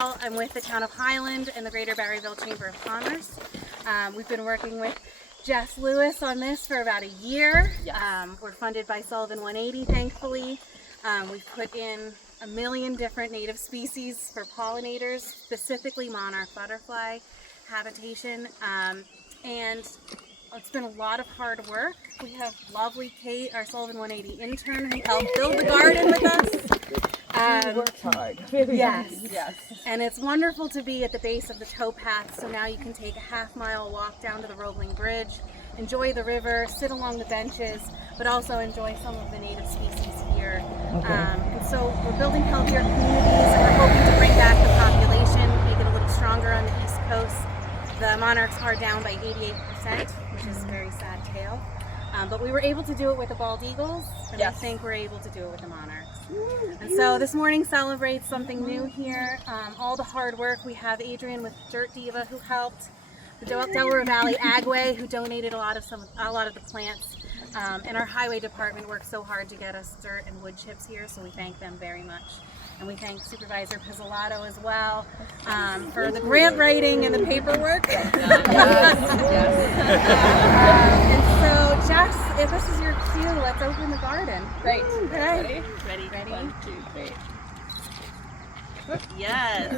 I'm with the Town of Highland and the Greater Barryville Chamber of Commerce. We've been working with Jess Lewis on this for about a year. Yes. We're funded by Sullivan 180, thankfully. We've put in 1 million different native species for pollinators, specifically monarch butterfly habitation. And it's been a lot of hard work. We have lovely Kate, our Sullivan 180 intern, who helped build the garden with us. We worked hard. Yes. Yes. And it's wonderful to be at the base of the towpath, so now you can take a half-mile walk down to the Roebling Bridge, enjoy the river, sit along the benches, but also enjoy some of the native species here. Okay. And so we're building healthier communities, and we're hoping to bring back the population, make it a little stronger on the East Coast. The monarchs are down by 88%, which is a very sad tale. But we were able to do it with the bald eagles, and I think we're able to do it with the monarchs. And so this morning celebrates something new here. All the hard work. We have Adrian with Dirt Diva who helped, the Delaware Valley Agway who donated a lot of the plants, and our highway department worked so hard to get us dirt and wood chips here, so we thank them very much. And we thank Supervisor Pizzolatto as well for the grant writing and the paperwork. And so, Jess, if this is your cue, let's open the garden. Great. Okay. Ready? 1, 2, 3. Yes.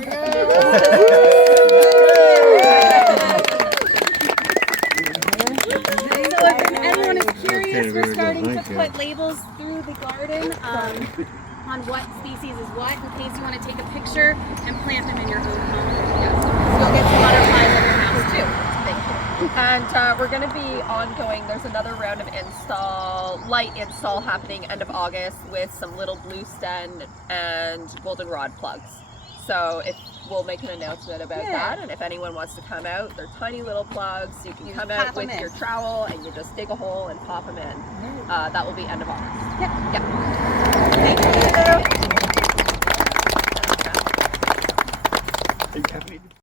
So if anyone is curious, we're starting to put labels through the garden on what species is what, in case you want to take a picture and plant them in your own home. Yes. You'll get some butterflies in your house too. Thank you. And we're going to be ongoing. There's another round of light install happening end of August with some little blue stem and goldenrod plugs. So we'll make an announcement about that, and if anyone wants to come out, they're tiny little plugs. You can come out with your trowel and you just dig a hole and pop them in. That will be end of August. Yeah.